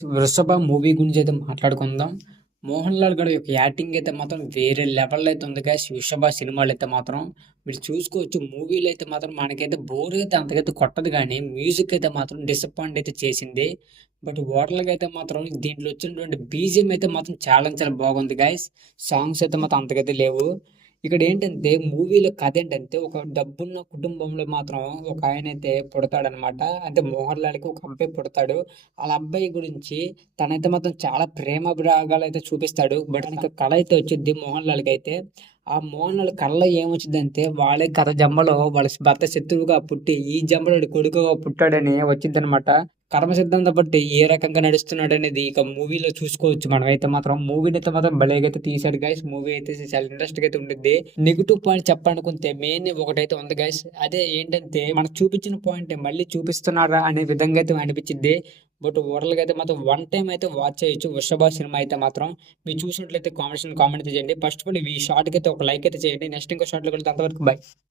వృషభ మూవీ గురించి అయితే మాట్లాడుకుందాం. మోహన్ లాల్ గారి యొక్క యాక్టింగ్ అయితే మాత్రం వేరే లెవెల్ అయితే ఉంది గైస్. వృషభ సినిమాలు అయితే మాత్రం మీరు చూసుకోవచ్చు. మూవీలో అయితే మాత్రం మనకైతే బోర్ అయితే అంతకైతే కొట్టదు, కానీ మ్యూజిక్ అయితే మాత్రం డిసప్పాయింట్ అయితే చేసింది. బట్ ఓవరాల్గా అయితే మాత్రం దీంట్లో వచ్చినటువంటి బీజిఎం అయితే మాత్రం చాలా చాలా బాగుంది గైస్. సాంగ్స్ అయితే మాత్రం అంతకైతే లేవు. ఇక్కడ ఏంటంటే మూవీలో కథ ఏంటంటే ఒక డబ్బున్న కుటుంబంలో మాత్రం ఒక ఆయన అయితే పుడతాడనమాట. అంటే మోహన్ లాల్‌కి ఒక అబ్బాయి పుడతాడు. ఆళ్ళ అబ్బాయి గురించి తనైతే మాత్రం చాలా ప్రేమాభిరాగాలు అయితే చూపిస్తాడు. బట్ తనకి కల అయితే వచ్చిద్ది మోహన్ లాల్‌కైతే. ఆ మోహన్ లాల్ కలలో ఏమొచ్చిద్దంటే వాళ్ళే గత జన్మలో వాళ్ళ భర్త శత్రువుగా పుట్టి ఈ జన్మలో ఈడు కొడుకుగా పుట్టాడని వచ్చిద్దనమాట. కర్మ సిద్ధాంతం బట్టి ఏ రకంగా నడుస్తున్నాడనేది ఇక మూవీలో చూసుకోవచ్చు. మనమైతే మాత్రం మూవీనైతే మాత్రం భలేగైతే తీశాడు గైస్. మూవీ అయితే చాలా ఇంట్రెస్ట్‌గా అయితే ఉండిద్ది. నెగెటివ్ పాయింట్ చెప్పాలనుకుంటే మెయిన్ ఒకటైతే ఉంది గైస్. అదే ఏంటంటే మనకు చూపించిన పాయింటే మళ్ళీ చూపిస్తున్నారా అనే విధంగా అయితే అనిపించిద్ది. బట్ ఓవరాల్‌గా అయితే మాత్రం వన్ టైమ్ అయితే వాచ్ చేయొచ్చు 'వృషభ' సినిమా అయితే మాత్రం. మీరు చూసినట్లయితే కామెంట్ అయితే చేయండి. ఫస్ట్ ఆఫ్ ఆల్ ఈ షార్ట్‌కైతే ఒక లైక్ అయితే చేయండి. నెక్స్ట్ ఇంకో షార్ట్‌లో కలుద్దాం. అంతవరకు బై.